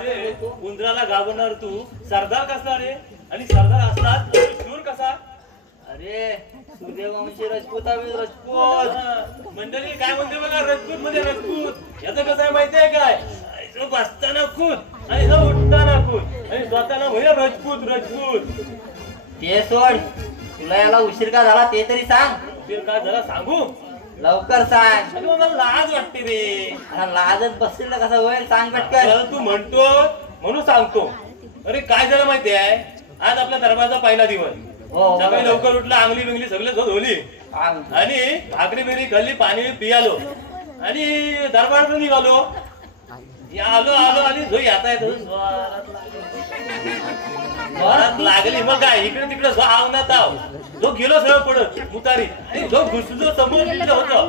अरे उंदराला गावणार तू सरदार कसा रे? आणि सरदार असतात शूर कसा? अरे सूर्यवंशी राजपूतावी राजपूत. मंडळी काय म्हणते बघा, राजपूत मध्ये राजपूत. याचं कसं आहे माहितीये काय? जो बसताना खून आणि जो उठताना खून आणि स्वतःला म्हणजे राजपूत राजपूत. ते सोड, तुला याला उशीर का झाला ते तरी सांग. ते काय जरा सांगू? लवकर सांग. अरे मला लाज वाटते रे. अरे लाजत बसतील कसं होईल, सांग पटकन. चल तू म्हणतो म्हणून सांगतो. अरे काय झालं माहितीये, आज आपल्या दरबारचा पहिला दिवस. हो. सकाळी लवकर उठला, अंगली बिंगली सगळं धुवली सांग. आणि भाकरी बिकरी खाल्ली, पाणी पियालो आणि दरबारात निघालो. आलो आलो आणि जो येता येतो जोरात लागली. मग काय इकडे तिकडे जो आवनात आव जो गेलो सगळं पडत मुतारी आणि जो घुसलो समोर लिहिलं होतं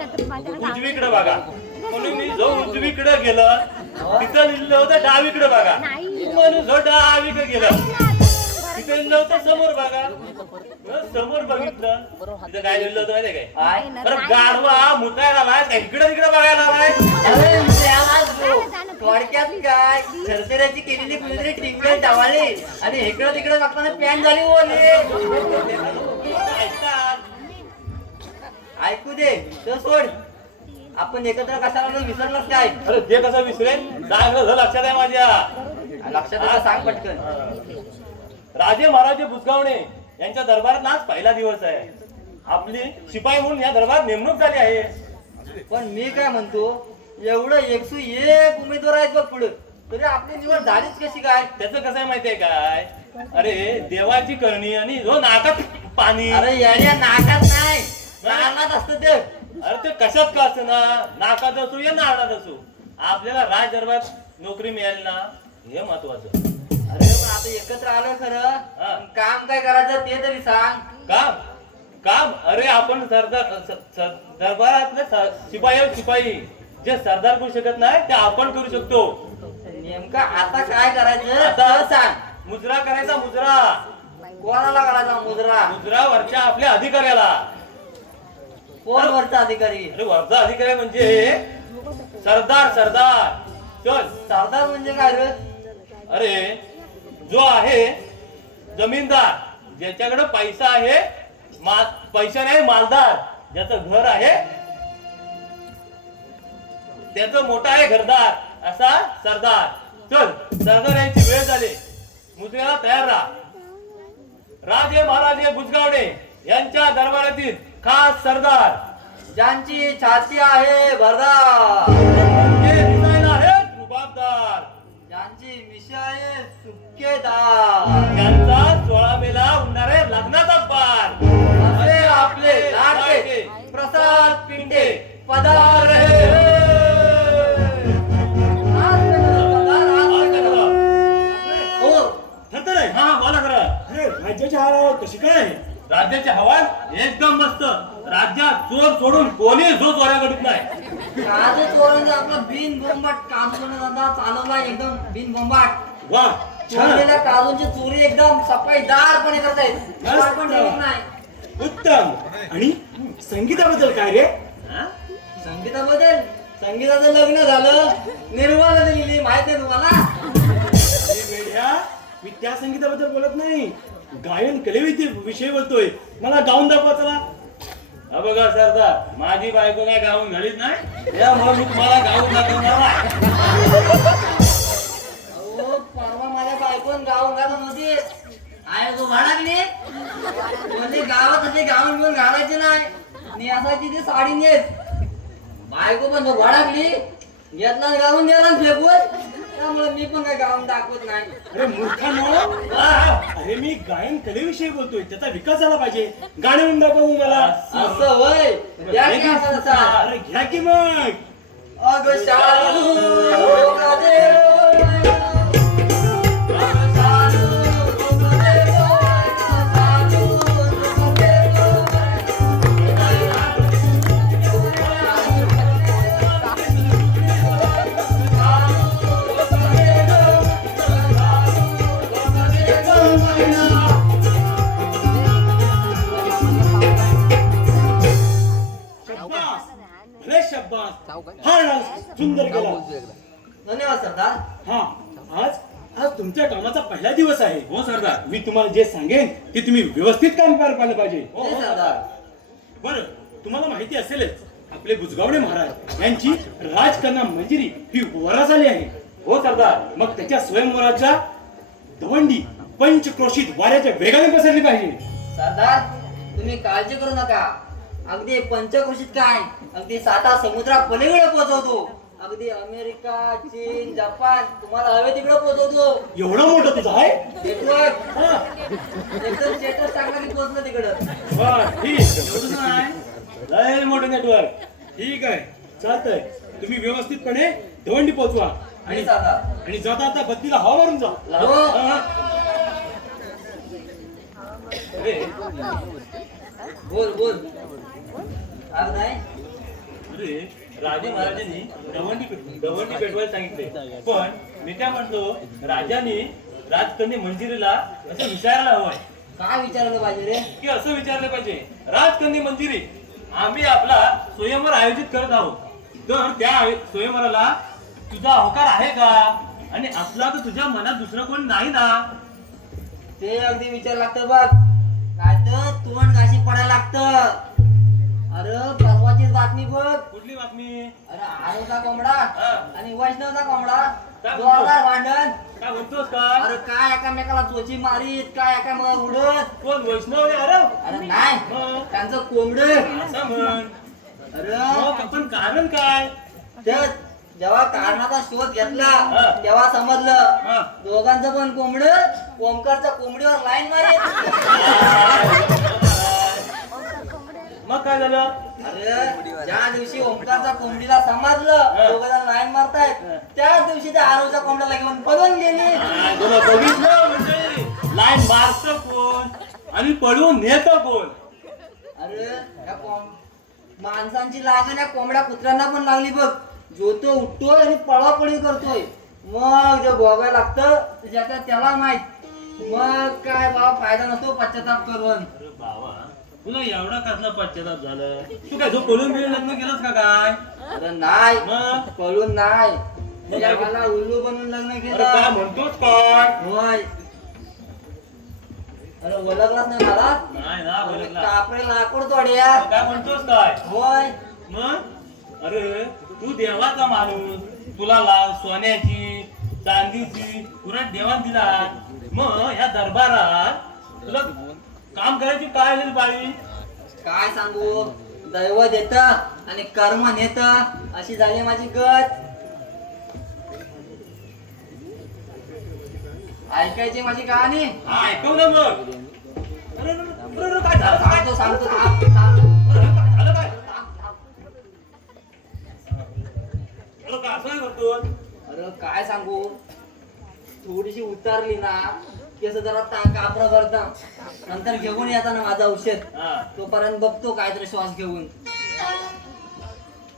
उजवीकडे बघा, म्हणून मी जो उजवीकडे गेलं तिथं लिहिलं होतं डावीकडे बघा, म्हणून जो डावीकडे गेलं तिथे लिहिलं होतं समोर बघा. समोर बघितलं तिथं काय लिहिलं होतं माहितीये काय? अरे गाढवा मुतायला आलाय का इकडे तिकडे बघायला आलाय? अरे त्याला थोडक्यात काय सरसऱ्याची केलेली कुठेतरी टिंगले टावाले आणि इकडं तिकडं बघताना पॅन झाली ओले. ऐकू दे तर सोड. आपण एकत्र कशाला आलो विसरलास काय? अरे ते कसं विसरेन? चांगलं लक्षात आहे माझ्या. लक्षात आलं, सांग पटकन. राजे महाराजे बुजगावणे यांच्या दरबारात आज पहिला दिवस आहे. आपली शिपाई म्हणून या दरबारात नेमणूक झाली आहे. पण मी काय म्हणतो, एवढं 101 उमेदवार आहेत बघ पुढे, तरी आपली निवड झालीच कशी काय? त्याचं कसं आहे माहितीये काय? अरे देवाची करणी आणि जो नाकात पाणी. अरे याच्या नाकात नाही, नाकात असतं ते. अरे ते कशात का असं ना, नाकात असो या नारळात असो, आपल्याला राज दरबारात नोकरी मिळाली ना हे महत्वाचं. अरे पण आता एकत्र आलो खरं, पण काम काय करायचं ते तरी सांग. काम काम अरे आपण सरदार दरबारातले शिपाई जे सरदार करू शकत नाही ते आपण करू शकतो. नेमका आता काय करायचं आता ते सांग. मुजरा करायचा. मुजरा कोणाला करायचा मुजरा? मुजरा वरच्या आपल्या अधिकाऱ्याला. कोण वरचा अधिकारी? अरे वरचा अधिकारी म्हणजे सरदार. सरदार चल. सरदार म्हणजे काय रे? अरे जो आहे जमीनदार, ज्याच्याकडे पैसा आहे, पैसा नाही मालदार, ज्याचं घर आहे त्याचं मोठा आहे घरदार, असा सरदार. चल सरदार यांची वेळ झाली, मुजऱ्याला तयार राहा. राजे महाराजे बुजगावणे यांच्या दरबारातील खास सरदार, ज्यांची छाती आहे भरदार, जे दिसायला आहेत रुबाबदार, ज्यांची मिशी आहे सुक्केदार, त्यांचा 16 मेला होणारे लग्नाचा पार, असे आपले लाडके प्रसाद पिंटे पदार रहे. हा बोला खरं. अरे राज्याची हार कशी काय? राज्याची हवा एकदम मस्त. राज्यात चोर सोडून कोणी जो चोऱ्या करीत नाही. राजे चोरांचा आपला बिन बोंबाट काजूने धंदा चालवला एकदम बिन बोंबाट. वा चोरलेल्या काजूंची चोरी एकदम सफाईदारपणे करतायत. मस्त. पण ठेवत नाही. उत्तम. आणि संगीताबद्दल काय रे? हा? संगीताचं लग्न झालं, निर्वाला दिलेली माहित आहे तुम्हाला? अरे वेड्या, मी त्या संगीताबद्दल बोलत नाही, गायन कलेविद्ये विषयी बोलतोय. मला गाऊन दाखवा चला. हा बघा सरदार, माझी बायको काय गाऊन घालीत नाही, त्यामुळे मी तुम्हाला गाऊन दाखवणार नाही. अहो परवा माझ्या बायकोन गाऊन घालत नव्हती. आहे तू भाडाकली म्हणजे गावात असे गाऊन घेऊन घालायचे नाही, नेसायची ती साडी नेस. बायको पण जो भडाकली घेतला गाऊन द्यायला फेकून, त्यामुळे मी पण काय गाऊन दाखवत नाही. अरे मूर्खांनो, अरे मी गायन कलेविषयी बोलतोय, त्याचा विकास झाला पाहिजे. गाणं म्हणून दाखवू मला. असं होय, द्या की आता तसा. अरे घ्या की मग. अगं शालू गदे अगं शालू गदे शब्बास, भले शब्बास. हा डान्स सुंदर केला. धन्यवाद सरदार. हा आज आज तुमच्या कामाचा पहिला दिवस आहे. हो सरदार. मी तुम्हाला जे सांगेन ते तुम्ही व्यवस्थित काम पार पाडलं पाहिजे. हो हे हो सरदार. बरं, तुम्हाला माहिती असेलच आपले बुजगावणे महाराज यांची राजकन्या मंजिरी ही वरास आली आहे. हो सरदार. मग त्याच्या स्वयंवराच्या दवंडी पंचक्रोशीत वाऱ्याच्या वेगाने पसरली पाहिजे. सरदार तुम्ही काळजी करू नका. अगदी पंचक्रोशीत काय अगदी 7 समुद्रा पलीकडे पोहोचवतो. अगदी अमेरिका, चीन, जपान तुम्हाला हवे तिकडे पोहोचवतो. एवढं मोठं तुझं आहे. नेटवर्क हा, एकदम स्टेटस टाकला की पोहोचलं तिकडं. बरं, ठीक. एवढं नाही. लय मोठं नेटवर्क. ठीक आहे, चालतंय. तुम्ही व्यवस्थितपणे दवंडी पोहोचवा आणि सरदार आणि जाता आता बत्तीला हवा मारून जा. हो. हा. अरे बोल बोल. आज नाही अरे राजे महाराजांनी दवंडी पेटवायला सांगितले. पण मी काय म्हणतो, राजाने राजकन्या मंजिरीला असं विचारायला हवंय काय विचारलं पाहिजे रे? की असं विचारलं पाहिजे, राजकन्या मंजिरी आम्ही आपला स्वयंवर आयोजित करत आहोत, तर त्या स्वयंवराला तुझा होकार आहे का? आणि असला तर तुझ्या मनात दुसरं कोण नाही ना? ते अगदी विचार लागतं बघ. काय तर तोंड घाशी पडायला लागतं. अरे परवाचीच बातमी बघ. कुठली बातमी? अरे आरोचा कोंबडा हा. आणि वैष्णवचा कोंबडा काय म्हणतो? जोरदार भांडण. काय म्हणतोस काय? अरे काय एकामेकाला चोची मारीत, काय एकामेकाला उडत. कोण वैष्णव आहे? अरे अरे नाही मग त्यांचं कोंबड. असं म्हण. अरे मग पण कारण काय? तर जेव्हा कारणाचा शोध घेतला हा. तेव्हा समजलं हा. दोघांचं पण कोंबड ओमकारच्या कोंबडीवर लाईन मारीत. मग काय झालं? अरे ज्या दिवशी ओमकारच्या कोंबडीला समजलं हा. दोघ जण लाईन मारतायत त्याच दिवशी त्या आरोच्या कोंबड्याला घेऊन पळून गेली. तुला बघितलं म्हणजे लाईन मारतं कोण आणि पळून नेतं कोण? अरे माणसांची लागण या कोंबड्या कुत्र्यांना पण लागली बघ. जो तो उठतोय आणि पळापळी करतोय. मग जे भोगायला लागतं ज्याचा त्याला माहित. मग काय बाबा फायदा नसतो पश्चाताप करून. अरे बाबा, तुला एवढा कसला पश्चाताप झालं? तू काय जो पळून गेलं लग्न केलंस का काय? अरे नाही मग पळून नाही देवाला उल्लू बनून लग्न अरे काय केलं. म्हणतोस काय? होय. अरे ओळखलाच नाही मला. नाही ना बोलला. कापडे लाकूड तोड्या. काय म्हणतोस काय? होय. मग अरे तू देवाचा माणूस, तुला लाल सोन्याची चांदीची पुराण देवान दिला. मग ह्या दरबारात तुला काम करायची काय झाली बाळी? काय सांगू दैव देत आणि कर्म नेत अशी झाली माझी गत. ऐकायची माझी कहाणी. हा, ऐकव ना मग. अरे, अरे, अरे, अरे, काय झालं काय? सांगतो सांगतो थांब, थांब. अरे, काय झालं काय? थांब, थांब. अरे, काय असं करतो? अरे काय सांगू थोडीशी उतारली ना की असं जरा कापरा भरतं. नंतर घेऊन येताना माझं औषध हा. तोपर्यंत बघतो काहीतरी श्वास घेऊन.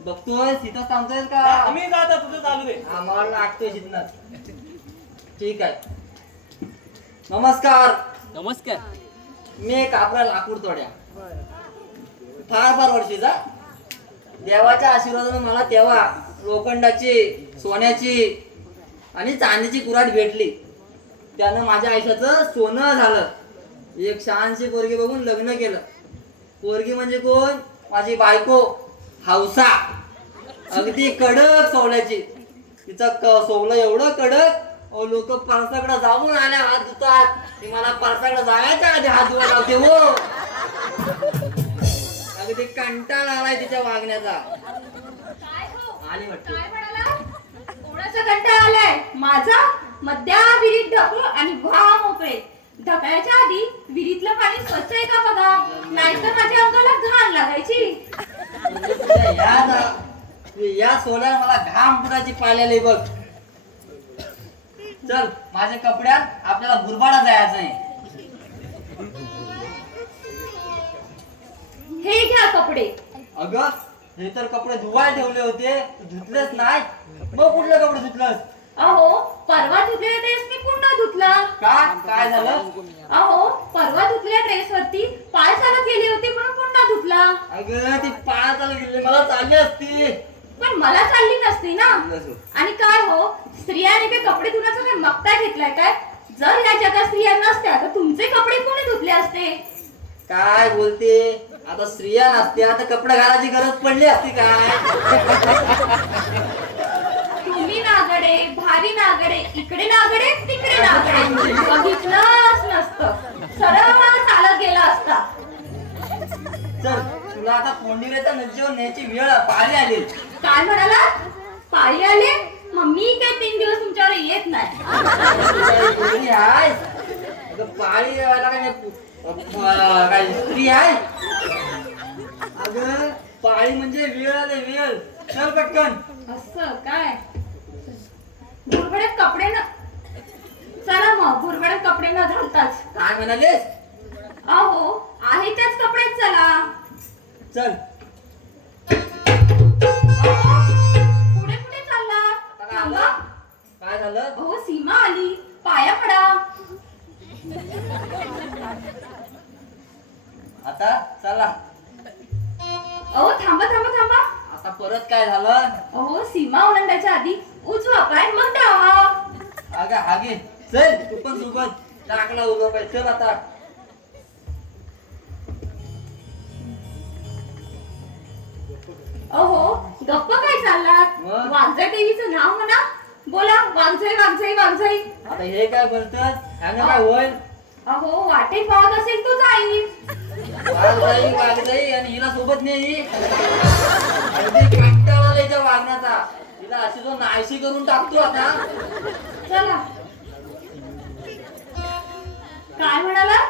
बघतोय तिथंच थांबतोय का? मी जाता तुझं चालू दे. आम्हाला लागतोय जिथनं. ठीक आहे. नमस्कार. नमस्कार. मी कापरा लाकूड तोड्या फार फार वर्षीचा. देवाच्या आशीर्वादाने मला तेव्हा लोखंडाची सोन्याची आणि चांदीची कुऱ्हाड भेटली. त्यानं माझ्या आयुष्याचं सोनं झालं. एक छानशी पोरगी बघून लग्न केलं. पोरगी म्हणजे कोण? माझी बायको हौसा. अगदी कडक सोवल्याची. तिचं सोवलं एवढं कडक लोक परसाकडे जाऊन आल्या हात धुतात. ती मला परसाकडे जायच्या आधी हात धुवायला लावते हो. अगदी कंटाळा आलाय तिच्या वागण्याचा. आली वाटतं. काय म्हणाला? कोणाचा कंटाळा आलाय? माझा? मध्या विहिरीत ढकलू आणि व्हा मोकळे. ढकलायच्या आधी विहिरीतलं पाणी स्वच्छ आहे का बघा, नाहीतर माझ्या अंगाला घाण लागायची. म्हणजे तुझ्या या सोल्याला मला घाम फुटायची पाळलेली बघ. चल माझ्या कपड्यात आपल्याला बुरबाडा जायचं आहे. हे घ्या कपडे. अगं हे तर कपडे धुवायला ठेवले होते, धुतलेच नाही. मग कुठले कपडे धुतलंस? अहो परवा धुतलेला ड्रेस मी पुन्हा धुतला. काय झालं? अहो परवा धुतलेल्या ड्रेस वरती पाय चालत गेली होती म्हणून पुन्हा धुतला. अगं ती पाय चालू गेली मला चालली असती. पण मला चालली नसती ना. आणि काय हो, स्त्रियांनी काही कपडे धुण्याचा काय मक्ता घेतलाय काय? जर या जगात स्त्रिया नसत्या तर तुमचे कपडे कोणी धुतले असते? काय बोलते? आता स्त्रिया नसत्या तर कपडे घालायची गरज पडली असती काय? तुम्ही नागडे, भारी नागडे, इकडे नागडे, तिकडे नागडे, बघितलंच नसतं, सरळ चालत गेला असता. चल तुला आता कोंडिरेचा नदीवर न्यायची वेळ पाळी आली. काय म्हणाला? पाळी आले? मग मी काय 3 दिवस तुमच्यावर येत नाही. कोणी आहे? अगं पाळी यायला काय स्त्री आहे? अगं पाळी म्हणजे वेळ आले वेळ. चल पटकन. असं काय? भुरभड्यात कपडे न चला मग, भुरभड्यात कपडे न घालताच. काय म्हणालेस? अहो आहे त्याच कपड्यात चला. चल अहो, पुढे पुढे चालला. थांबा. काय झालं? अहो सीमा आली, पाया पडा. आता चला. अहो थांबा थांबा थांबा. आता परत काय झालं? अहो सीमा ओलांडायच्या आधी उजवा पाय मग डावा. अगं हागे चल तू पण सोबत. टाकला उभा पाय. चल आता. अहो गप्प काय चाललात? मग? वाघजाई देवीचं नाव म्हणा. बोला वाघजाई वाघजाई वाघजाई. आता हे काय बोलतात? ह्यानं काय होईल? अहो वाटेत वाघ असेल तो जाईल. वाघजाई आणि हिला सोबत नाही. अगदी कंटाळा याच्या वागण्याचा. हिला अशी जो नाहीशी करून टाकतो आता. चला. काय म्हणाला?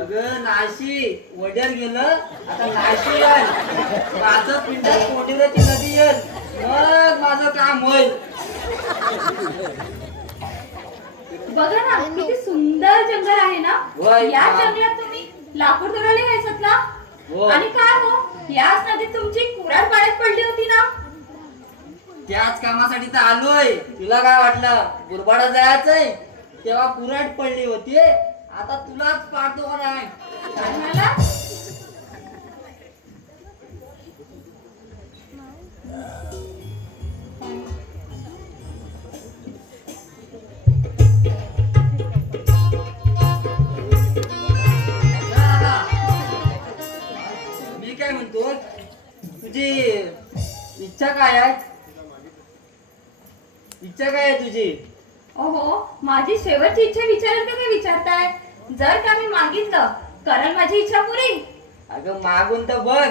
अगं नाशी वड्यात गेलं आता नाशी येईल. माझं पिंडात कोंडिरेची नदी येईल. मग माझं काम होईल. बघा ना किती सुंदर जंगल आहे ना. होय. या जंगलात तुम्ही लाकूड तोडायला यायचात ना. होय. आणि काय हो, याच नदीत तुमची कुऱ्हाड पाण्यात पडली होती ना. त्याच कामासाठी तर आलोय. तुला काय वाटलं गुरबाडा जायचंय तेव्हा कुऱ्हाड पडली होती. आता तुलाच पाहतो का नाही? काय म्हणाला? मी काय म्हणतो, तुझी इच्छा काय आहे? इच्छा काय आहे तुझी? ओहो माझी शेवटची इच्छा विचाराल तर काय विचारताय? जर का मी मागितलं कराल माझी इच्छा पुरी? अगं मागून तर बघ.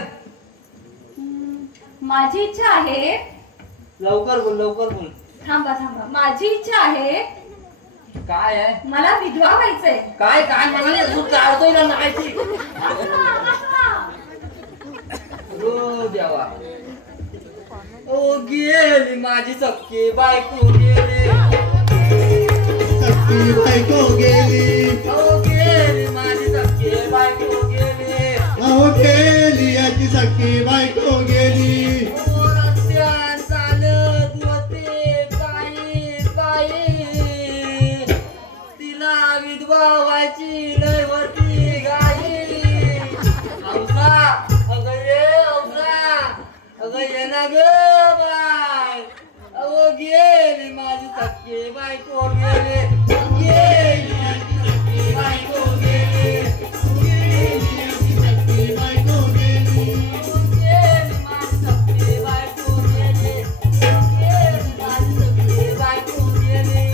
माझी इच्छा आहे. लवकर बोल लवकर बोल. थांबा थांबा. माझी इच्छा आहे, काय आहे? मला विधवा व्हायचंय. काय काय म्हणाले? तू चालतोय ना नाही? ओ देवा. ओ गेली माझी चक्की बायको गेली. सक्की बायको गेली, ओ गेली माझी चक्की बायको गेली. अहो गेली याची सक्की बायको गेली. ओ रस्त्यात चालत होते पायी पायी. तिला विधवा व्हायची लय होती गाई. हौसा अगं ये हौसा. अगं ये ना ग बाय. अहो गेली माझी सक्की बायको गेली. गेली माझी सक्की बायको गेली. गेली माझी सक्की बायको गेली. गेली माझी सक्की बायको गेली. गेली माझी सक्की बायको गेली.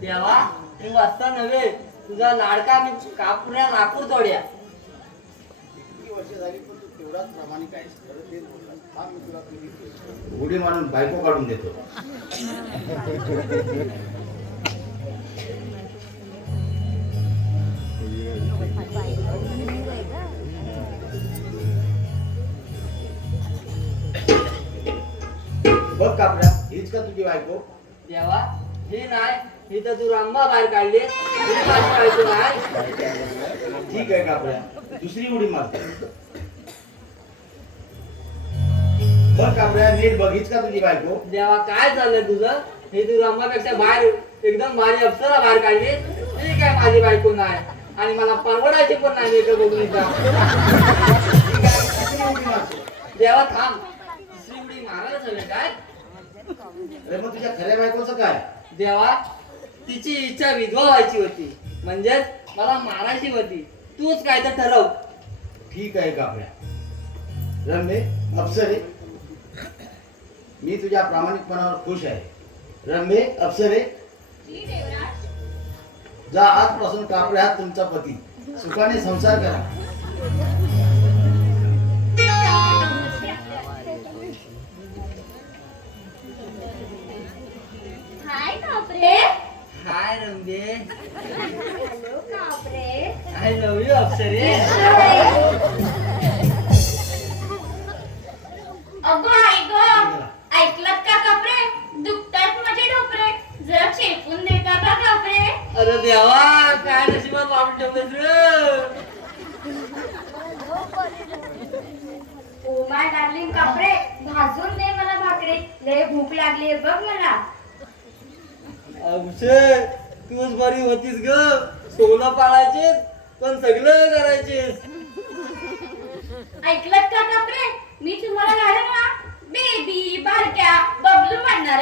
देवा तू वाचता नव्हे. तुझा लाडका मी कापुऱ्या लाकूड तोड्या. उडी मारून बायको काढून देतो. बघ कापड्या, हीच का तुझी बायको? देवा ही नाही, ही तर तू रांबा बाहेर काढली. ही माझी बायको नाही. ठीक आहे कापड्या, दुसरी उडी मारतो. बघ कापऱ्या नीट बघीच का तुझी बायको देवा काय चाललंय तुझं हे तू रंगापेक्षा बाहेर एकदम भारी अप्सरा बाहेर काढली ठीक आहे माझी बायको नाही आणि मला परवडायची पण नाही मेकअप बघून इथं. देवा थांब दुसरी उडी मारायला सगळे काय अरे मग तुझ्या खऱ्या बायकोचं काय देवा तिची इच्छा विधवा व्हायची होती म्हणजेच मला मारायची होती तूच काय तर ठरव. ठीक आहे कापऱ्या रम्ये अप्सरे मी तुझ्या प्रामाणिकपणावर खुश आहे रम्ये अप्सरे जी देवराज. जा आजपासून कापऱ्या हा तुमचा पती सुखाने संसार करा. हाय कापरे. हाय रंबे हॅलो कापरे. आय लव्ह यू अप्सरे. अगं आई गं, ऐकलत का कापरे? दुखतात माझे डोकरे, जरा चेपून देता का कापरे? अरे देवा काय नशिबात वाढून ठेवलंस रे. ओ माय डार्लिंग कापरे, भाजून दे मला भाकरी, लय भूक लागली बघ मला. अक्षय तूच बरी होतीस ग सोनं पाळायचीस पण सगळं करायचीस. ऐकलत का कापरे? मी तुम्हाला गाडे ना बेबी बारक्या बबलू म्हणणार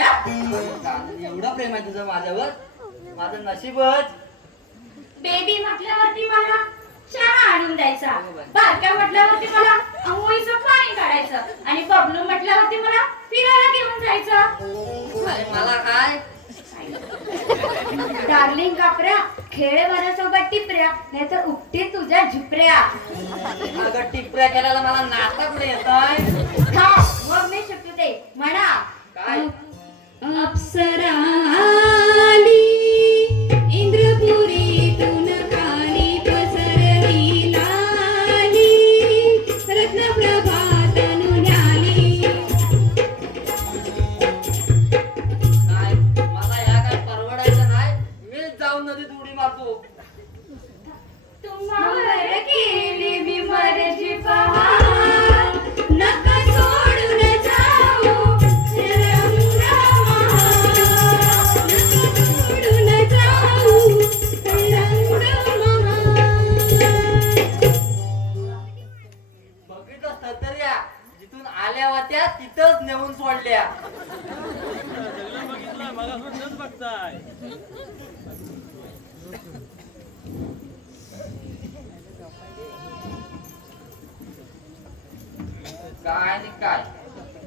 एवढं प्रेम आहे तुझं माझ्यावर माझं नशीबच. बेबी म्हटल्यावरती मला चहा आणून द्यायचा, बारक्या म्हटल्यावरती मला अंघोळीचं पाणी काढायचं आणि बबलू म्हटल्यावरती मला फिरायला घेऊन जायचं. आणि मला काय डार्लिंग कापऱ्या, खेळ माझ्यासोबत टिपऱ्या नाहीतर उपटी तुझ्या झिपऱ्या. अगं टिपऱ्या केल्याला मला नाचता कुठे येत आहे. हा मग मी शिकते म्हणा. काय अप्सरा आली इंद्रपुरीतून खाली पसरली लाली रत्नप्रभा तनु न्याली. नाही मला या काय परवडायचं नाही मीच जाऊन नदीत उडी मारतो. तुम्हावर केली मी मर्जी पहा, नका सोडून जाऊ रंग महा, नका सोडून जाऊ रंग महा. बघितलं तर या जिथून आल्या होत्या तिथंच नेऊन सोडल्या. सगळं बघितलं मला सुद्धाच बघताय. काय आणि काय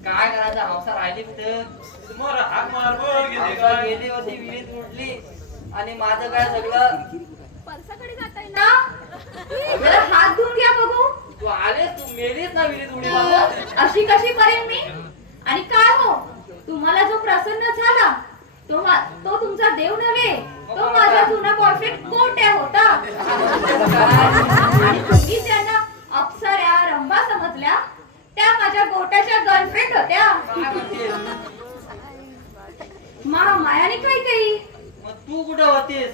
काय करायचं हौसा राहिली कुठं. समोर हाक मार बघ गेली हौसा काय. गेली होती विहिरीत उडली आणि माझं काय सगळं. परसाकडे जाताय ना, जरा हात धुवून घ्या बघू. तू आलेस तू मेलीस ना विहिरीत उडी मारून. अशी कशी करेन मी? आणि काय हो, तुम्हाला जो प्रसन्न झाला तो तुमचा देव नव्हे, तो माझा जुना बॉयफ्रेंड कोट्या होता. आणि तुम्ही ज्यांना अप्सऱ्या रंभा समजल्या त्या माझ्या गोट्याच्या गर्लफ्रेंड होत्या. काय म्हणतेस? मायाने काय काही. मग तू कुठं होतीस?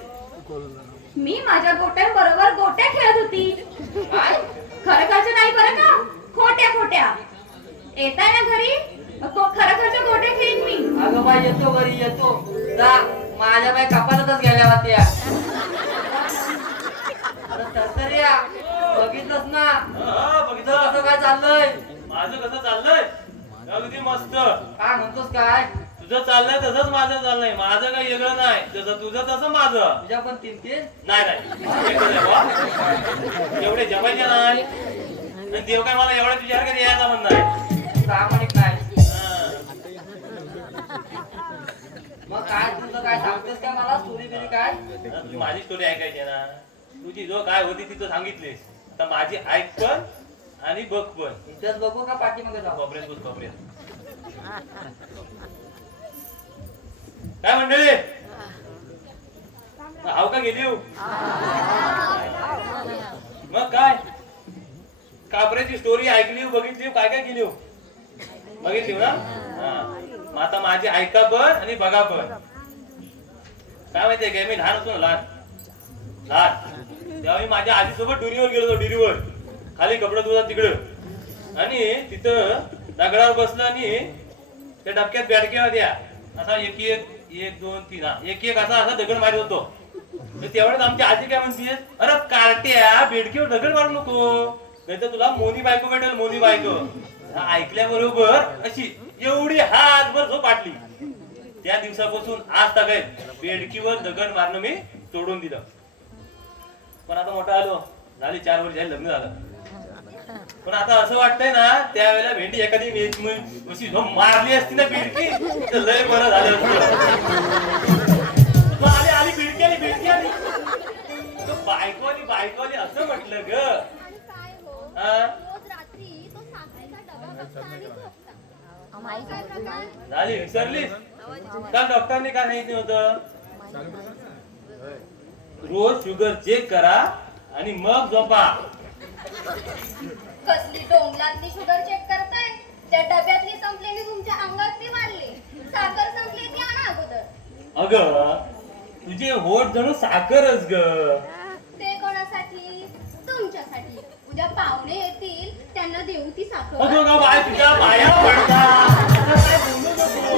मी माझ्या गोट्यांबरोबर गोट्या खेळत होती. काय खरं नाही बरं का, खोट्या खोट्या. येताय ना घरी, मग खरं गोट्या खेळीन मी. अगं बाई येतो घरी येतो. जा माझ्या बाई कपालातच गेल्या होत्या. अरे तरतरी या बघितलंस ना बघितलं कसं काय चाललंय. माझं कसं चाललंय अगदी मस्त. काय म्हणतोस काय तुझं चाललंय तसंच माझं चाललंय. माझं काही वेगळं नाही, जसं तुझं तसं माझं. तुझ्या पण तीन तीन. नाही एकच आहे बा. एवढे जमायचे नाही आणि देव काय मला एवढ्या तुझ्यावर कधी यायचा म्हणत नाही. प्रामाणिक नाही. हा. मग काय तुझं काय सांगतोस का मला स्टोरी बिरी काय. तुझी माझी स्टोरी ऐकायची आहे ना. तुझी जो काय होती ती तू सांगितलीस. आता माझी ऐक पण आणि बघ पण. इथेच बघू का पाठीमागे जाऊ. बापरेत बस बापरेत. काय मंडळी हाव का गेली हो? मग काय कापऱ्याची स्टोरी ऐकली बघितली काय काय केली बघितली ना. मग आता माझी ऐका पण आणि बघा पण. काय माहितीये काय मी लहान होतो ना लहान तेव्हा मी माझ्या आजीसोबत डुरीवर गेलो होतो. डुरीवर खाली कपडे धुतात तिकडं आणि तिथं दगडावर बसलं आणि त्या डबक्यात बॅडक्या होत्या असा एक एक एक दोन तीन एक एक असा असा दगड मारत होतो. तेवढ्यात आमची आजी काय म्हणते, अरे कार्ट्या बेडकीवर दगड मारू नको, नाही तर तुला मोनी बायको भेटेल, मोनी बायको. ऐकल्याबरोबर अशी एवढी हातभर झोप आटली. त्या दिवसापासून आज तक बेडकीवर दगड मारणं मी सोडून दिलं. पण आता मोठा आलो, झाली 4 वर्ष झाली, लग्न झालं. पण आता असं वाटतंय ना, त्यावेळेला भेंडी एखादी अशी झोप मारली असती ना बेडकी, तर लय बरं झालं असतं. आली बेडकी आली, बेडकी आली, बायको आली असं म्हटलं ग. झाली विसरलीस? काल डॉक्टरने काय सांगितलं होतं? रोज शुगर चेक करा आणि मग झोपा. कसली डोंगलातली शुगर चेक करताय? त्या डब्यातली संपलेली तुमच्या अंगातली मारली. साखर संपली ती आणा अगोदर. अगं तुझे होठ जणू साखरच ग. ते कोणासाठी? तुमच्यासाठी. उद्या पाहुणे येतील त्यांना देऊ ती साखर. अगं ग बाय, तुझ्या पाया पडतात. काय बोलू नको.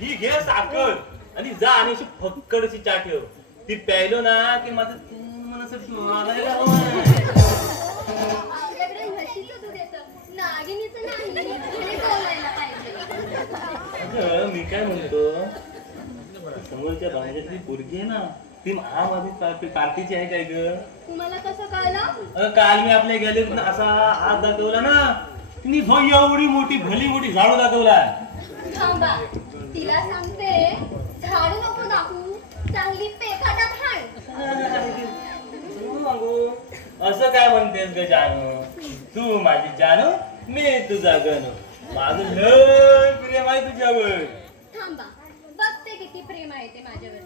ही घे साखर आणि जा आणि अशी फक्कडशी चहा ठेव. ती प्यायलो ना की माझं आपल्याकडे म्हशीचं दूध येतं, नागिनीचं नाही. हे बोलायला पाहिजे. मी काय म्हणतो, समोरच्या भाज्यातली पोरगी आहे ना, ती महामाधी कार्तीची आहे काय ग? तुम्हाला कसं कळलं? काल मी आपल्या गॅलरीतून असा हात दाखवला ना, तिने एवढी मोठी भली मोठी झाडू दाखवला. थांबा, तिला सांगते, झाडू नको दाखवू, चांगली पेखाटा खाण. असं काय म्हणतेस ग जानू? तू माझी जानू, मी तुझा गणू. माझं लय प्रेम आहे तुझ्यावर. थांबा, बघते किती प्रेम आहे ते माझ्यावरती.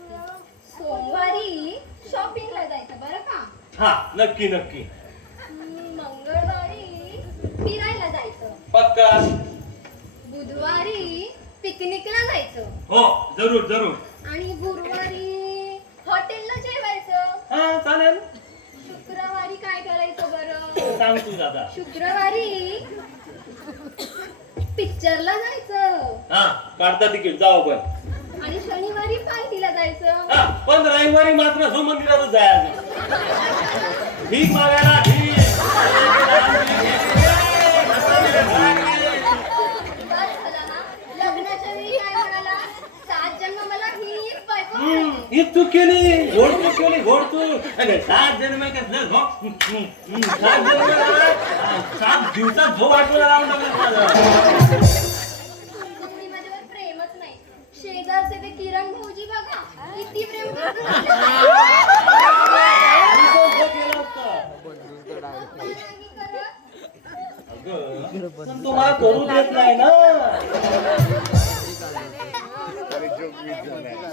सोमवारी शॉपिंगला जायचं बरं का? हा, नक्की नक्की. मंगळवारी फिरायला जायचं. पक्का. बुधवारी पिकनिकला जायचं. हो, जरूर जरूर. आणि गुरुवारी हॉटेलला जेवायचं. हा, चालेल. शुक्रवारी काय करायचं बरं? सांग तू दादा. शुक्रवारी पिक्चरला जायचं. हा, काढता तिकीट, जाऊ आपण. आणि शनिवारी पार्टीला जायचं. हा, पण रविवारी मात्र झो मंदिरातच जायचं. भीक मागायला भीक. बस झालं ना? लग्नाच्या वेळी काय म्हणाला? 7 जन्म मला हीच बायको मिळाली. ही चूक केली, घोड चूक केली, घोड चूक. 7 जन्म कसलं 7 जन्म 7 दिवसात झोप आठवला लावून टाकलं. तुम्ही माझ्यावर प्रेमच नाही. शेजारचे ते किरण भाऊजी बघा, किती प्रेम करतात. पण तो मला करू देत नाही ना.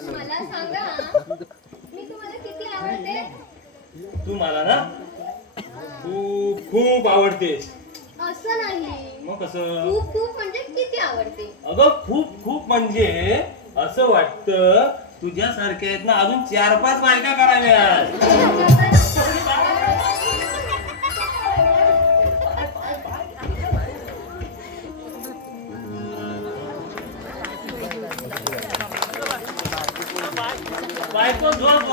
मला सांगा, मी तुम्हाला किती आवडते? तू मला ना खूप खूप आवडतेस. असं नाही, मग कसं? खूप खूप म्हणजे किती आवडते? अगं खूप खूप म्हणजे असं वाटतं तुझ्यासारख्या आहेत ना अजून 4-5 बायका कराव्यात. बायको झोप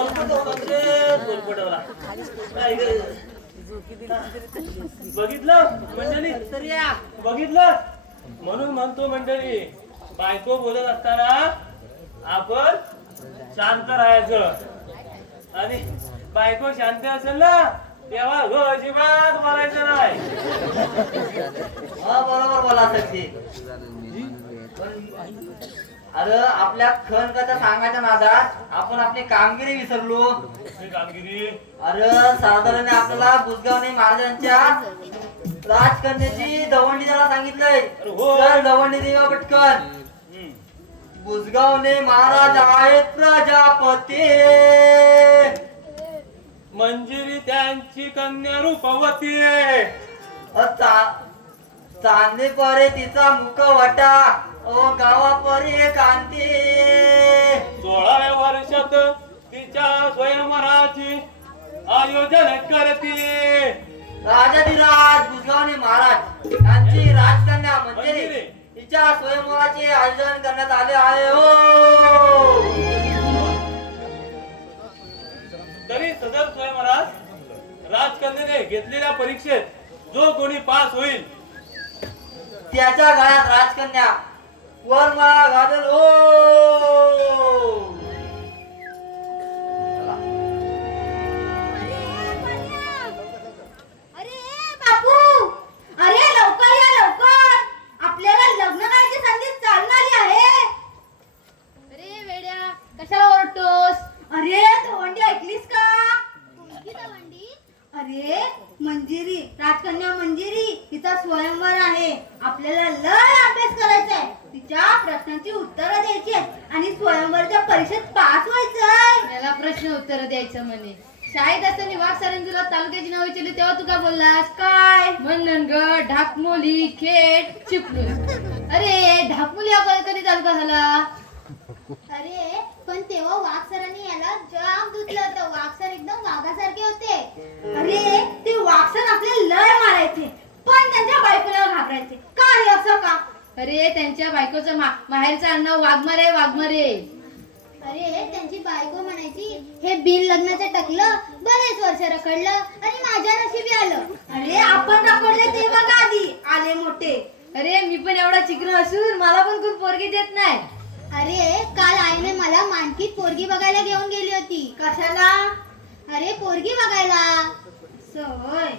बोलपटवला. बघितलं मंडळी? बघितलं? म्हणून म्हणतो मंडळी, बायको बोलत असताना आपण शांत राहायचं. आणि बायको शांत असेल ना तेव्हा अजिबात बोलायचं नाही. बरोबर बोला सच्ची. अरे आपल्या खण कथा सांगायच्या नादात आपण आपली कामगिरी विसरलो. कामगिरी? अरे साधारण आपल्याला बुजगावने महाराजांच्या राजकन्याची दवंडी द्यायला सांगितलंय. चल दवंडी देवा पटकन. बुजगावने महाराज आहेत प्रजापती, मंजिरी त्यांची कन्या रूपवती. चांदे परे तिचा मुखवटा, ओ गावा परे कांती. 16व्या वर्षात तिच्या स्वयंवराची आयोजन करते. राजाधिराज बुजगावणे महाराज यांची राजकन्या मंजिरी हिच्या स्वयंवराचे आयोजन करण्यात आले आहे हो. तरी सदर स्वयंवरात राजकन्येने घेतलेल्या परीक्षेत जो कोणी पास होईल त्याच्या गळ्यात राजकन्या वरमाळा घालेल हो. अरे बापू, अरे लवकर या लवकर, आपल्याला लग्न करायची संधी चालून आली आहे. अरे वेड्या कशाला ओरडतोस? अरे तोंडी ऐकलीस का? कोणती दवंडी? अरे मंजिरी, राजकन्या मंजिरी तिचा स्वयंवर आहे. आपल्याला लय अभ्यास करायचा आहे, तिच्या प्रश्नांची उत्तरं द्यायची आहेत आणि स्वयंवरच्या परीक्षेत पास व्हायचंय. याला प्रश्न उत्तर द्यायचं म्हणे. शाळेत असताना वाघ सरांनी तुला तालुक्याची नाव विचारली तेव्हा तू का बोललास? काय? मंडणगड, ढाकमोली, खेड, चिपळूण. अरे ढाकमोली हा कधी तालुका झाला? अरे पण तेव्हा वाघ सरांनी याला जाम धुतलं होतं. वाघ सर एकदम वाघासारखे होते. अरे ते वाक्षण आपल्याला लय मारायचे पण त्यांच्या बायकोला घाबरायचे का रे? असं का? अरे त्यांच्या बायकोचं माहेरचं आडनाव वाघमारे वाघमारे. अरे त्यांची बायको म्हणायची हे बिन लग्नाचं टकलं बरेच वर्ष रखडलं आणि माझ्या नशिबी आलं. अरे आपण रखडले ते बघा आधी आले मोठे. अरे मी पण एवढा चिकन असून मला पण खूप पोरगी देत नाही. अरे काल आईने मला मानकीत पोरगी बघायला घेऊन गेली होती. कशाला? अरे पोरगी बघायला. सोय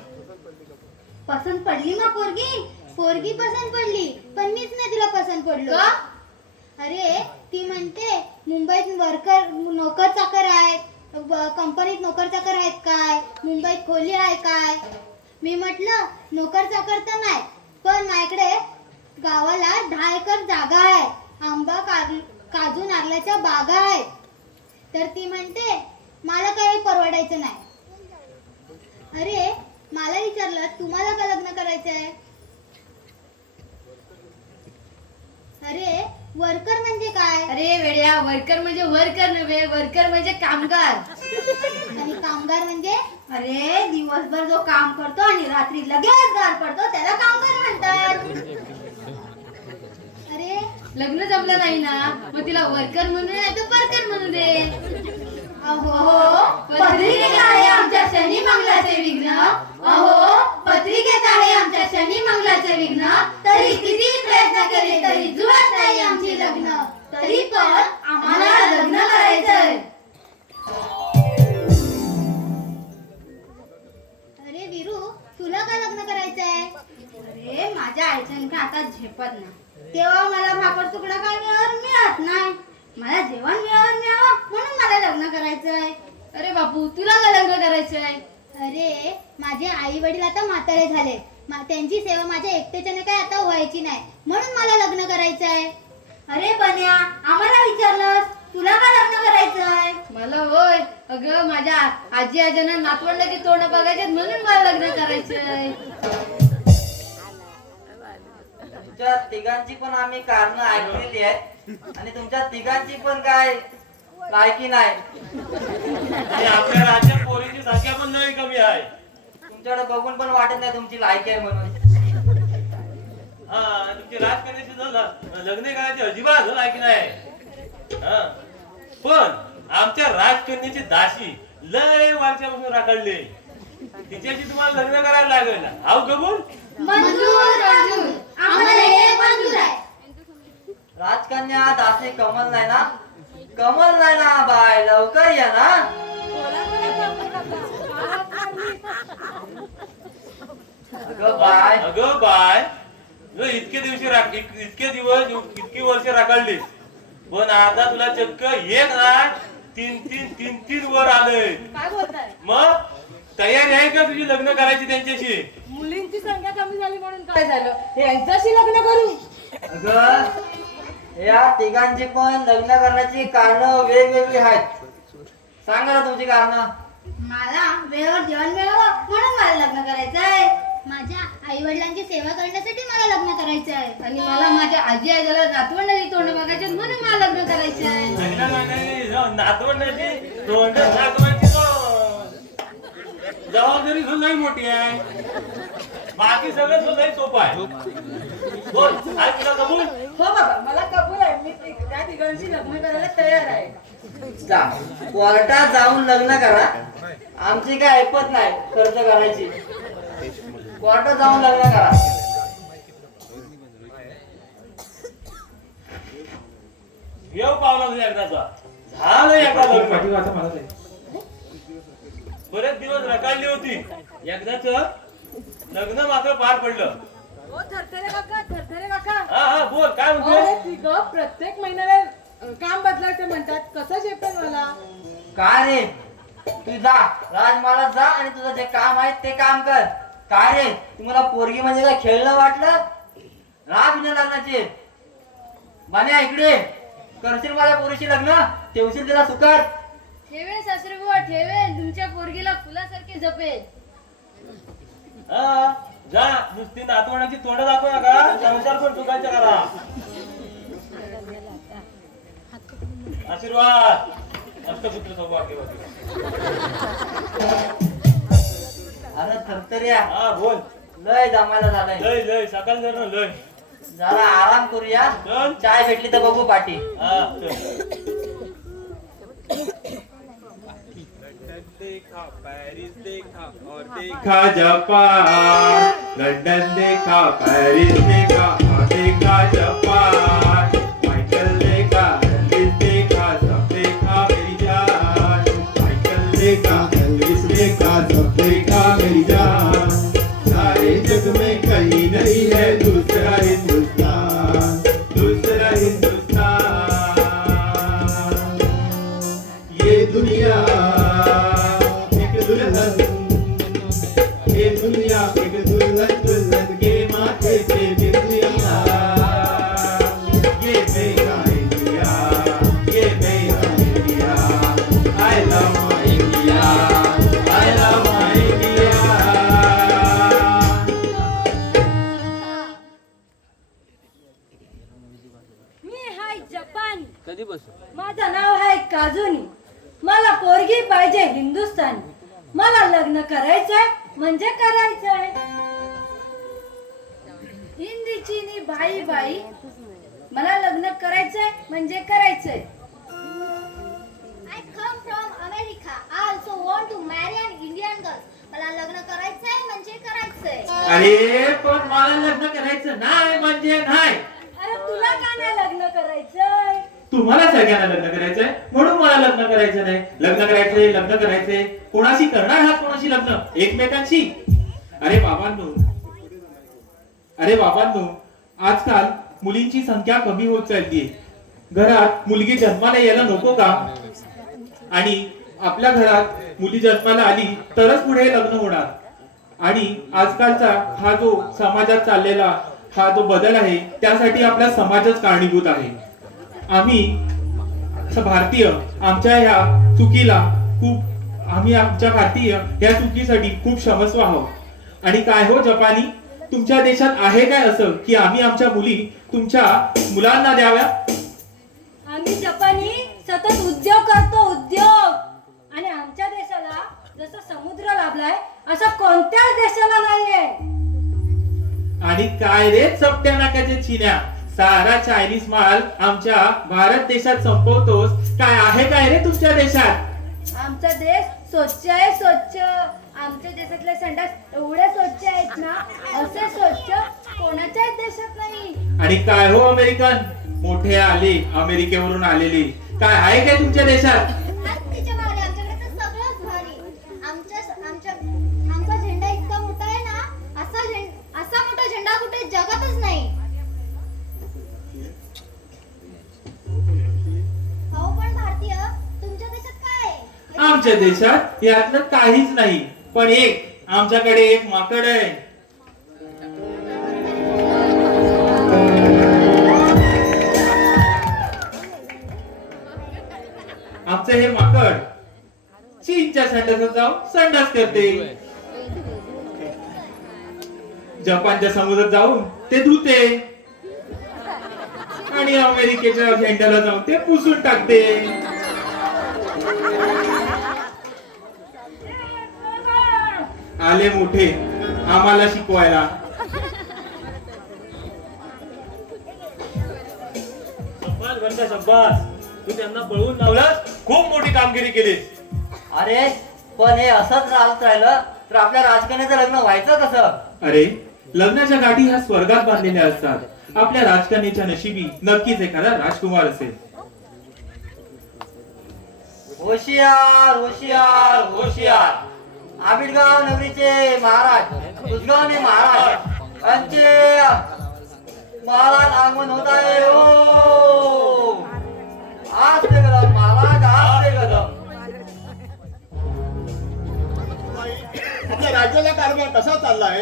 पसंत पडली मग पोरगी? पोरगी पसंत पडली पण मीच नाही तिला पसंत पडलो. का? अरे ती म्हणते मुंबईत वर्कर नोकर चाकर आहेत, कंपनीत नोकर चाकर आहेत काय, मुंबईत खोली आहे काय. मी म्हटलं नोकर चाकर तर नाही पण माझ्याकडे गावाला 10 एकर जागा आहे, आंबा काजू नारळाच्या बागा आहेत. तर ती म्हणते मला काही परवडायचं नाही. अरे मला विचारलं तुम्हाला का लग्न करायचंय? अरे वर्कर म्हणजे काय? अरे वेड्या, वर्कर म्हणजे वर्कर नव्हे, वर्कर म्हणजे कामगार. आणि कामगार म्हणजे? अरे दिवसभर जो काम करतो आणि रात्री लगेच गार पडतो त्याला कामगार म्हणतात. अरे लग्न जमलं नाही ना मग तिला वर्कर म्हणून नाही तर परकर म्हणू दे. अहो पत्रिकेत आहे आमच्या शनी मंगळाचे विघ्न, अहो पत्रिकेत आहे आमच्या शनी मंगळाचे विघ्न, तरी किती प्रयत्न केले तरी जुळत नाही आमची लग्न, तरी पण आम्हाला लग्न करायचंय. अरे वीरू तुला का लग्न करायचंय? अरे माझ्या आईच्या आता झेपत नाही, तेव्हा मला भाकर तुकडा काय मिळत नाही, मला जेवण मिळावं म्हणून मला लग्न करायचंय. अरे बापू तुला का लग्न करायचंय? अरे माझे आई वडील आता म्हातारे झाले, त्यांची सेवा माझ्या एकट्याच्याने काय आता व्हायची नाही म्हणून मला लग्न करायचंय. अरे बन्या आम्हाला विचारलंस तुला का लग्न करायचंय? मला होय, अगं माझ्या आजी आज्यांना नातवंडाची तोंड बघायचे म्हणून मला लग्न करायचंय. तुमच्या तिघांची पण आम्ही कारण ऐकलेली आहेत आणि तुमच्या तिघांची पण काय लायकी नाही. आणि आपल्या राज्यात पोरीची संख्या पण नाही कमी आहे. तुमच्याकडे बघून पण वाटत नाही तुमची लायकी आहे म्हणून. हा तुमची राजकन्याची लग्न करायची अजिबात लायकी नाही. हा पण आमच्या राजकन्याची दासी लय वर्षापासून राखडली, तिच्याशी तुम्हाला लग्न करायला लागेल. हाव कबूल? मंजूर मंजूर, आम्हाला हे मंजूर आहे. राजकन्या दासी कमल नाही ना? कमल नाही ना बाय, लवकर या ना. अगं बाय जो इतके दिवस इतकी वर्ष राखडली पण आता तुला चक्क एक ना तीन वर आलंय. काय बोलताय? मग तयारी आहे का तुझी लग्न करायची त्यांच्याशी? मुलींची संख्या कमी झाली म्हणून काय झालं? यांच्याशी लग्न करू? अगं या तिघांची पण लग्न करण्याची कारण वेगवेगळी आहेत. सांगा ना तुमची कारण. मला वेळेवर जेवण मिळावं म्हणून मला लग्न करायचंय. माझ्या आई वडिलांची सेवा करण्यासाठी मला लग्न करायचंय. आणि मला माझ्या आजी आज्याला नातवंडाची तोंड बघायचे म्हणून मला लग्न करायचंय. नातवंडाची तोंड दाखवायची. जबाबदारी लई मोठी आहे, बाकी सगळं लई सोपं आहे. बोल आहे तुला कबूल? हो बाबा मला कबूल आहे. मी त्या तिघांशी लग्न करायला तयार आहे. जा कोर्टात जाऊन लग्न करा, आमची काय ऐपत नाही खर्च करायची. कोर्टात जाऊन लग्न करा. येऊ पावला तुझ्या एकदाचा, झालं एकदा लग्न. पाठीवाचा मला नाही. बरेच दिवस रकाळली होती, एकदाच लग्न मात्र पार पडलं. हो थरथरे काका हा हा बोल काय अहो, म्हणते? हे तिघं प्रत्येक महिन्याला काम बदलायचं म्हणतात. कसं झेपेल मला? काय रे तू जा राजमाला जा आणि तुझं जे काम आहे ते काम कर. काय रे तुम्हाला पोरगी म्हणजे काय खेळणं वाटलं? राग बिना लग्नाचे मान्या इकडे करशील माझ्या पोरीशी लग्न, ठेवशील तिला सुखात. ठेवेन सासरे बुवा ठेवेन. तुमच्या पोरगीला फुलासारखे जपेल. हा जा, नुसती नातवण्याची तोंड दाखवू नका, संसार पण सुखाचा करा. आशीर्वाद मस्त पुत्र सौभाग्य. अरे थरथऱ्या हा बोल. लय जमायला झालंय. लय लय सकाळ जर लय. जरा आराम करूया. चल. चाय भेटली तर बघू पाठी. हा चल. देखा जापान, लंदन देखा, पेरिस देखा, देखा जापान, माइकल देखा, एल्विस देखा, सब देखा मेरी जान. माइकल देखा, एल्विस देखा, सब देखा मेरी जान. सारे जग में कहीं नहीं है दूसरा हिंदुस्तान, दूसरा हिंदुस्तान. ये दुनिया एक दुल्हन, ये दुनिया एक दुल्हन, दुल्हन के माथे पे बिंदिया. ये मेरा इंडिया, ये मेरा India. I love my India, I love my India. मी हाय जपानी. कधी बस माझं नाव आहे काजुनी. मला पोरगी पाहिजे हिंदुस्थानी. मला लग्न करायचंय म्हणजे करायचंय. हिंदी चीनी भाई भाई. मला लग्न करायचंय म्हणजे करायचंय. I come from America. I also want to marry an Indian girl. मला लग्न करायचंय म्हणजे करायचंय. अरे पण मला लग्न करायचं नाही म्हणजे नाही. अरे तुला का नाही लग्न करायचंय? तुम्हाला सगळ्यांना लग्न करायचंय म्हणून मला लग्न करायचं नाही. लग्न करायचंय, लग्न करायचंय. कोणाशी करणार आहात? कोणाशी लग्न? एकमेकांशी. अरे बाबांनो आजकाल मुलींची संख्या कमी होत चाललीये. घरात मुलगी जन्माला यायला नको का? आणि आपल्या घरात मुली जन्माला आली तरच पुढे लग्न होणार. आणि आजकालचा हा जो समाजात चाललेला हा जो बदल आहे त्यासाठी आपला समाजच कारणीभूत आहे. आम्ही भारतीय आमच्या ह्या चुकीला आमच्या भारतीय या चुकीसाठी खूप क्षमस्व आहोत. आणि काय हो जपानी, तुमच्या देशात आहे काय असं की आम्ही आमच्या मुली तुमच्या मुलांना द्याव्या? आम्ही जपानी सतत उद्योग करतो, उद्योग. आणि आमच्या देशाला जसा समुद्र लाभलाय असं कोणत्याच देशाला नाहीये. आणि काय रे चपट्या नाकाच्या चिन्या, सारा चायनीज माल आमच्या भारत देशात संपवतोस. काय आहे काय रे तुमच्या देशात? आमचा देश स्वच्छ आहे, स्वच्छ. आमच्या देशातले संडास एवढे स्वच्छ आहेत ना, असे स्वच्छ कोणाच्याच देशात नाही. आणि काय हो अमेरिकन मोठे आले अमेरिकेवरून आलेले, काय आहे काय तुमच्या देशात? तिच्या मागे आमच्याकडे तर सगळंच भारी. आमचा झेंडा इतका मोठा आहे ना, असा मोठा झेंडा कुठे जगातच नाही. हो पण भारतीय तुमच्या देशात काय आहे? आमच्या देशात यातलं काहीच नाही. पण आमच्याकडे एक माकड आहे. आमचं हे माकड चीनच्या संडासात जाऊन संडास करते. जपानच्या समुद्रात जाऊन ते धुते. आणि अमेरिकेच्या झेंड्याला जाऊन ते पुसून टाकते. आले मोठे आम्हाला शिकवायला. शब्बास बरं शब्बास, तू त्यांना पळवून लावलास, खूप मोठी कामगिरी केलीस. अरे पण हे असंच चालत राहिलं तर आपल्या राजकन्याचं लग्न व्हायचं कसं? अरे लग्नाच्या गाठी ह्या स्वर्गात बांधलेल्या असतात. आपल्या राजकन्याच्या नशिबी नक्कीच एखादा राजकुमार असेल. होशियार होशियार होशियार. आबिडगाव नगरीचे महाराज, उजगावने महाराज यांचे महाराज आगमन होत आहे. हो आज ते कदम महाराज, आज ते कदम. आपल्या राज्याचा कारभार कसा चाललाय?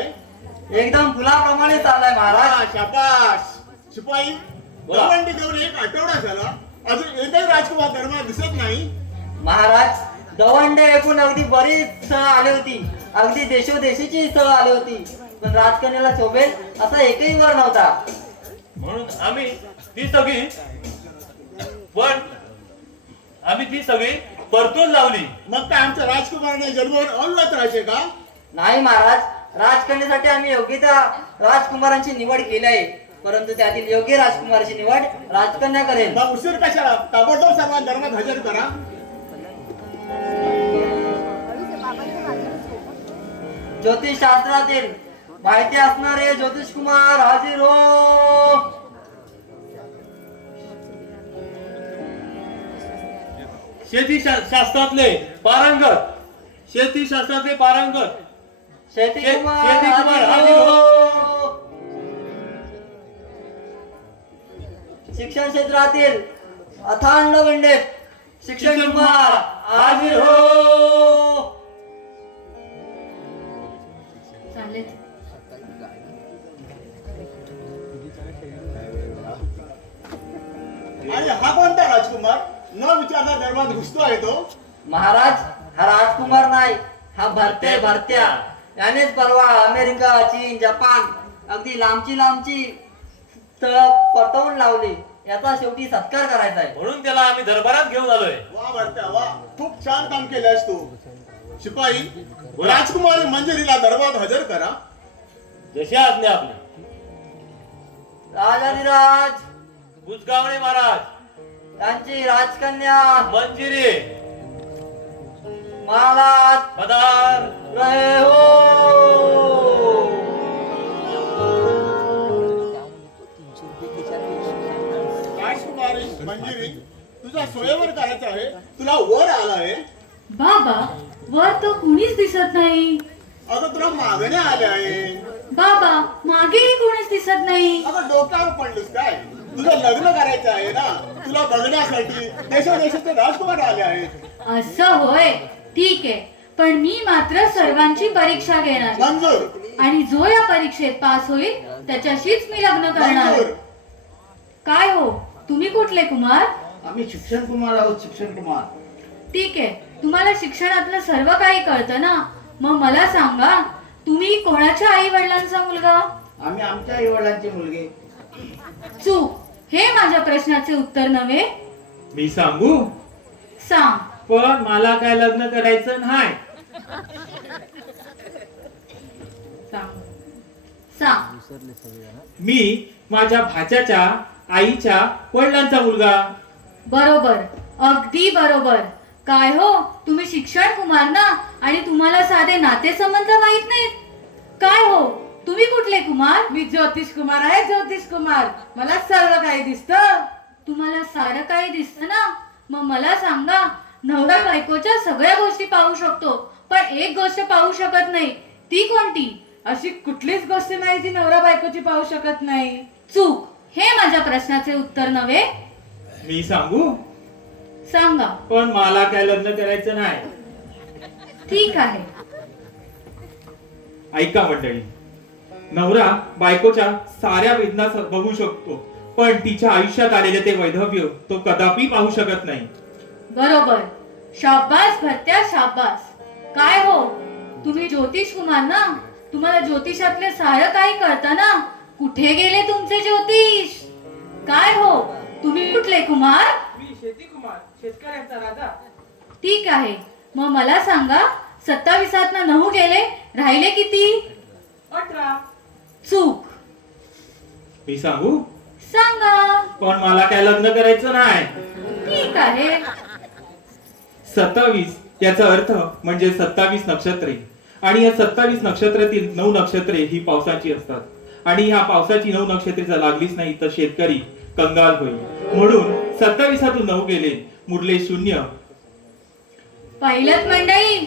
एकदम फुलाप्रमाणे चाललाय महाराज. शाबास. शिपाई, बोला. दवंडी देऊन 1 आठवडा झाला, अजून एकही राजकुमार दरबार दिसत नाही. महाराज दवंडे एकूण अगदी बरीच स्थळ आली होती, अगदी देशोदेशीची स्थळ आली होती, पण राजकन्याला शोभेल असा एकही वर नव्हता. म्हणून आम्ही ती सगळी परतून लावली. मग काय आमच्या राजकुमाराने जन्मभर अविवाहित राहायचे का? नाही महाराज, राजकन्यासाठी आम्ही योग्य त्या राजकुमारांची निवड केली आहे, परंतु त्यातील योग्य राजकुमाराची निवड राजकन्या करेल. मग उशीर कशाला? ताबडतोब सर्वांना दरबार हजर करा. ज्योतिषशास्त्रातील माहिती असणारे ज्योतिष कुमार हाजीर हो. शेतीशास्त्रातले पारंगत, शेतीशास्त्रातले पारंगत शेती कुमार शेती कुमार हाजीर हाजीर हो. शिक्षण क्षेत्रातील अथांड पंडित शिक्षण कुमार हाजीर हो. चालेल. आणि हा कोणता राजकुमार? न विचारता दरबारात घुसतो आहे तो. महाराज हा राजकुमार नाही, हा भरत्या. यानेच परवा अमेरिका, चीन, जपान अगदी लांबची स्थळ परतवून लावली. याचा शेवटी सत्कार करायचा आहे. म्हणून त्याला आम्ही दरबारात घेऊन आलोय. वा भरत्या वा, खूप छान काम केलंस तू. शिपाई, राजकुमारी मंजिरीला दरबारात हजर करा. जशी आज्ञा आपली. राजाधिराज बुजगावणे महाराज, त्यांची राजकन्या मंजिरी महाराज पदार. रहे हो. राजकुमारी मंजिरी, तुझा स्वयंवर करायचा आहे. तुला वर आला आहे. बाबा, वर तर कुणीच दिसत नाही. अगं तुला मागण्या आल्या आहे. बाबा, मागेही कोणीच दिसत नाही. अगं डोक्यावर पडलीस काय? तुझं लग्न करायचं आहे ना. तुला बघण्यासाठी देशादेशाचे राजकुमार आले आहेत. असं होय, ठीक आहे. पण मी मात्र सर्वांची परीक्षा घेणार मंजूर. आणि जो या परीक्षेत पास होईल त्याच्याशीच मी लग्न करणार. मंजूर. काय हो, तुम्ही कुठले कुमार? आम्ही शिक्षण कुमार आहोत. शिक्षण कुमार. ठीक आहे, तुम्हाला शिक्षणातलं सर्व काही कळतं ना. मग मला सांगा, तुम्ही कोणाच्या आई वडिलांचा मुलगा? आम्ही आमच्या आई वडिलांचे मुलगे. चूक. हे माझ्या प्रश्नाचे उत्तर नव्हे. मी सांगू? सांग. पण मला काय लग्न करायचं नाही. सांग. मी माझ्या भाच्याच्या आईच्या वडिलांचा मुलगा. बरोबर, अगदी बरोबर. काय हो, तुम्ही शिक्षण कुमार ना, आणि तुम्हाला साधे नातेसंबंध माहित नाहीत? काय हो, तुम्ही कुठले कुमार? मी ज्योतिष कुमार आहे. ज्योतिष कुमार, मला सर्व काही दिसतं. तुम्हाला सारं काही दिसतं ना. मग मला सांगा, नवरा बायकोच्या सगळ्या गोष्टी पाहू शकतो, पण एक गोष्ट पाहू शकत नाही. ती कोणती? अशी कुठलीच गोष्ट नाही जी नवरा बायकोची पाहू शकत नाही. चूक. हे माझ्या प्रश्नाचे उत्तर नव्हे. मी सांगू? सांगा. पण मला काय लग्न करायचं नाही. ठीक आहे. ऐका मंडळी, नवरा बायकोच्या साऱ्या वेदना बघू शकतो, पण तिच्या आयुष्यात आलेले ते वैधव्य तो कदापि पाहू शकत नाही. बरोबर. शाबास भरत्या, शाबास. काय हो, तुम्ही ज्योतिष कुमार ना, तुम्हाला ज्योतिषातले सारं काही कळतं ना. कुठे गेले तुमचे ज्योतिष? काय हो, तुम्ही कुठले कुमार? मी शेती कुमार, शेतकऱ्यांचा राजा. ठीक आहे. मग मला सांगा, 27 9 गेले राहिले किती? 18. चूक. मी सांगू? सांगा. पण मला काय लग्न करायचं नाही. ठीक आहे. 27 याचा अर्थ म्हणजे 27 नक्षत्रे आणि या 27 नक्षत्रातील 9 नक्षत्रे ही पावसाची असतात आणि ह्या पावसाची 9 नक्षत्रे जर लागलीच नाही तर शेतकरी कंगाल होईल. म्हणून 27तून 9 गेले, मुरले 0. पाहिलंत मंडळी,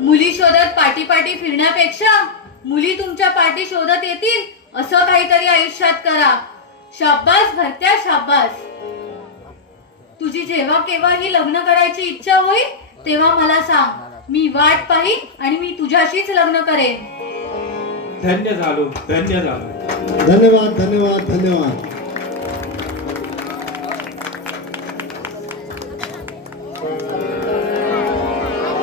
मुली शोधत पाठी पाठी फिरण्यापेक्षा मुली तुमच्या पाठी शोधत येतील असं काहीतरी आयुष्यात करा. शाब्बास भरत्या शाब्बास. तुझी जेव्हा केव्हा ही लग्न करायची इच्छा होईल तेव्हा मला सांग. मी वाट पाहीन आणि मी तुझ्याशीच लग्न करेन. धन्य झालो, धन्य झालो. धन्यवाद धन्यवाद धन्यवाद.